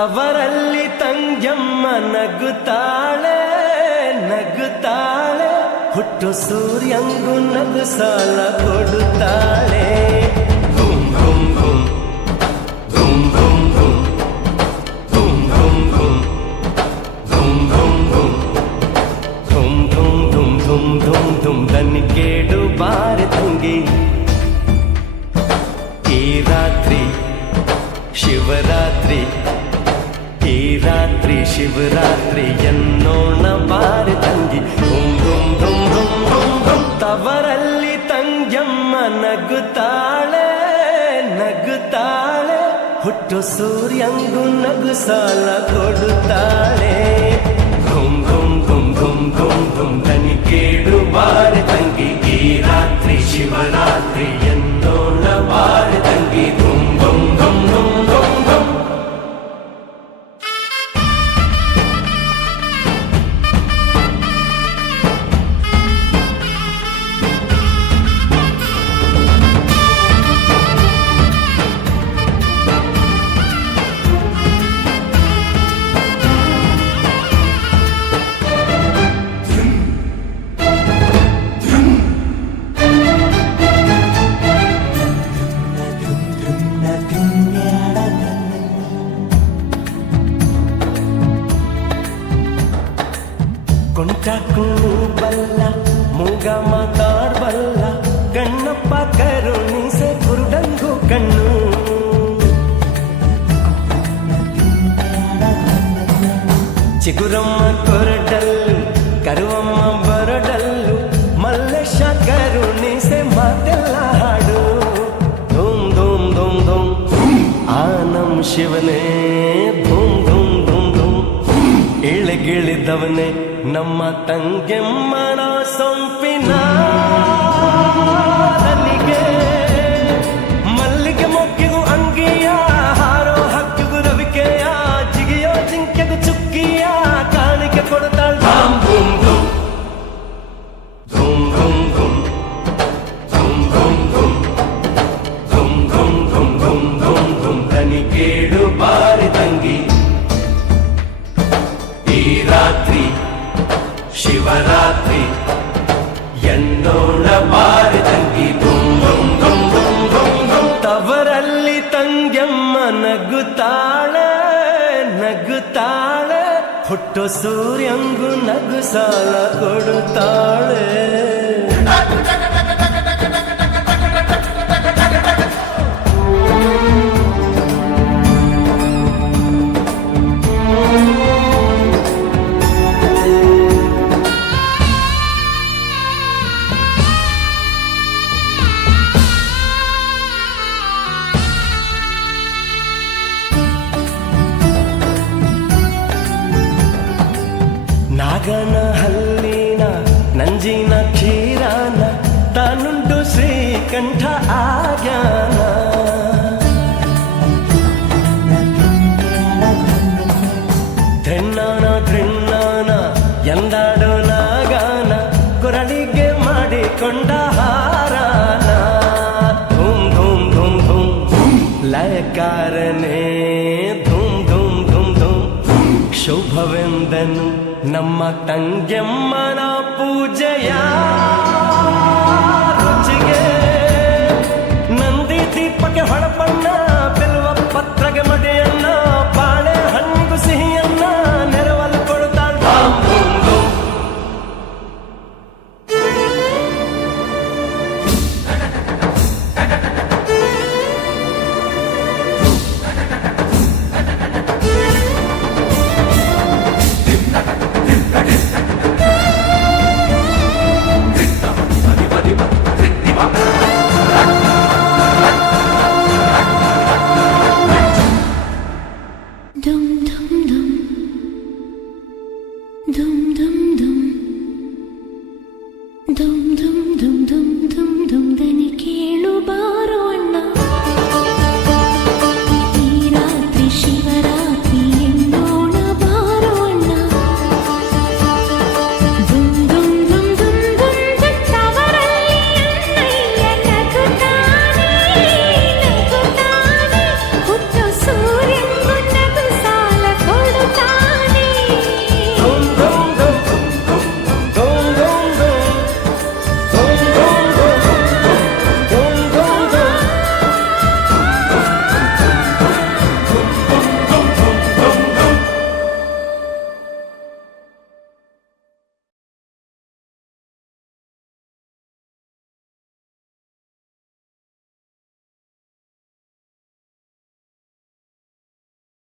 ತವರಲ್ಲಿ ತಂಗ್ಯಮ್ಮ ನಗುತ್ತಾಳೆ ನಗುತ್ತಾಳೆ, ಹುಟ್ಟು ಸೂರ್ಯಂಗು ನಗು ಸಾಲ ಕೊಡುತ್ತಾಳೆ. ಧೂಮ್ ಧೂಮ್ ಧೂಮ್ ಧೂಮ್ ಧೂಮ್ ಧೂಮ್ ಧೂಮ್ ಧೂಮ್ ಧೂಮ್ ಧೂಮ್ ಧೂಮ್ ಧೂಮ್ ಧೂಮ್ ಧೂಮ್ ಧೂಮ್ ಧೂಮ್ ದನಿ ಕೇಡು ಬಾರೆ ತಂಗಿ. ಈ ರಾತ್ರಿ ಶಿವರಾತ್ರಿ, ಈ ರಾತ್ರಿ ಶಿವರಾತ್ರಿ ಎನ್ನೋಣ ಬಾರೆ ತಂಗಿ. ಧೂಮ್ ಧೂಮ್ ಧೂಮ್ ಧೂಮ್ ಧೂಮ್ ಧೂಮ್. ತವರಲ್ಲಿ ತಂಗ್ಯಮ್ಮ ನಗುತ್ತಾಳೆ ನಗುತ್ತಾಳೆ, ಹುಟ್ಟು ಸೂರ್ಯಂಗು ನಗು ಸಾಲ ಕೊಡುತ್ತಾಳೆ. ಧೂಮ್ ಧೂಮ್ ಧೂಮ್ ಧೂಮ್ ಧೂಮ್ ಧೂಮ್ ದನಿ ಕೇಡು ಬಾರೆ ತಂಗಿ. ಈ ರಾತ್ರಿ ಶಿವರಾತ್ರಿ ಎನ್ನೋಣ ಬಾರೆ ತಂಗಿ. ಧೂಮ್ ಧೂಮ್ ಧೂಮ್ ಧೂಮ್ ಧೂಮ್ ಧೂಮ್. ಕೊಂಟಕ್ಕೂ ಬಲ್ಲ ಮೂಗ ಮಾತಾಡ್ಬಲ್ಲ, ಗಣ್ಣಪ್ಪ ಕರುಣಿಸೆ ಕುರುಡಂಗು ಕಣ್ಣು. ಚಿಗುರಮ್ಮ ಕೊರಡಲ್ಲು ಕರುವಮ್ಮ ಬರಡಲ್ಲು, ಮಲ್ಲೇಶ ಕರುಣಿಸೆ ಮಾತೆಲ್ಲ ಹಾಡು. ಧೂಮ್ ಧೂಮ್ ಧೂಮ್ ಧೂಮ್ ಆನಂ ಶಿವನೇ. ಧೂಮ್ ಧೂಮ್ ಧೂಮ್ ಧೂಮ್ ಇಳಿಗಿಳಿದವನೇ ನಮ್ಮ ತಂಗೆಮ್ಮನ ಸೊಂಪಿನ ದನಿಗೆ. ಮಲ್ಲಿಗೆ ಮೊಗ್ಗಿಗೂ ಅಂಗಿಯ, ಹಾರೋ ಹಕ್ಕಿಗೂ ರವಿಕೆಯ, ಜಿಗಿಯೋ ಜಿಂಕೆಗೂ ಚುಕ್ಕಿಯ ಕಾಣಿಕೆ ಕೊಡ್ತಾಳ. ಧಾಮ್ ಧೂಮ್ ಧೂಮ್ ಧೂಮ್ ಧೂಮ್ ಧೂಮ್ ಧೂಮ್ ಧೂಮ್ ಧೂಮ್ ಧೂಮ್ ಧೂಮ್ ಧೂಮ್ ಧೂಮ್ ಧೂಮ್ ದನಿ ಕೇಳು ಬಾರಿ ತಂಗಿ. ಈ ರಾತ್ರಿ ಶಿವರಾತ್ರಿ ಎನ್ನೋಣ ಬಾರಿ ತಂಗಿ. ಧೂಮ್ ಧೂಮ್ ಧೂಮ್ ಧೂಮ್ ಧೂಮ್ ಧೂಮ್. ತವರಲ್ಲಿ ತಂಗ್ಯಮ್ಮ ನಗುತ್ತಾಳೆ ನಗುತ್ತಾಳೆ, ಹುಟ್ಟು ಸೂರ್ಯಂಗು ನಗು ಸಾಲ ಕೊಡುತ್ತಾಳೆ. ನಾಗನ ಹಲ್ಲಿನ ನಂಜಿನ ಕ್ಷೀರಾನ, ತಾನುಂಟು ಶ್ರೀಕಂಠ ಆಗ್ಯಾನ. ಧೃಣ್ಣಾನ ಧೃಣ್ಣಾನ ಎಂದಾಡೋ ನಾಗಾನ, ಕೊರಳಿಗೆ ಮಾಡಿಕೊಂಡ ಹಾರಾನ. ಧೂಮ್ ಧೂಮ್ ಧೂಮ್ ಧೂಮ್ ಲಯಕಾರನೇ. ಧೂಮ್ ಧೂಮ್ ಧೂಮ್ ಧೂಮ್ ಶುಭವೆಂದನು ನಮ್ಮ ತಂಗೆಮ್ಮನ ಪೂಜೆಯ.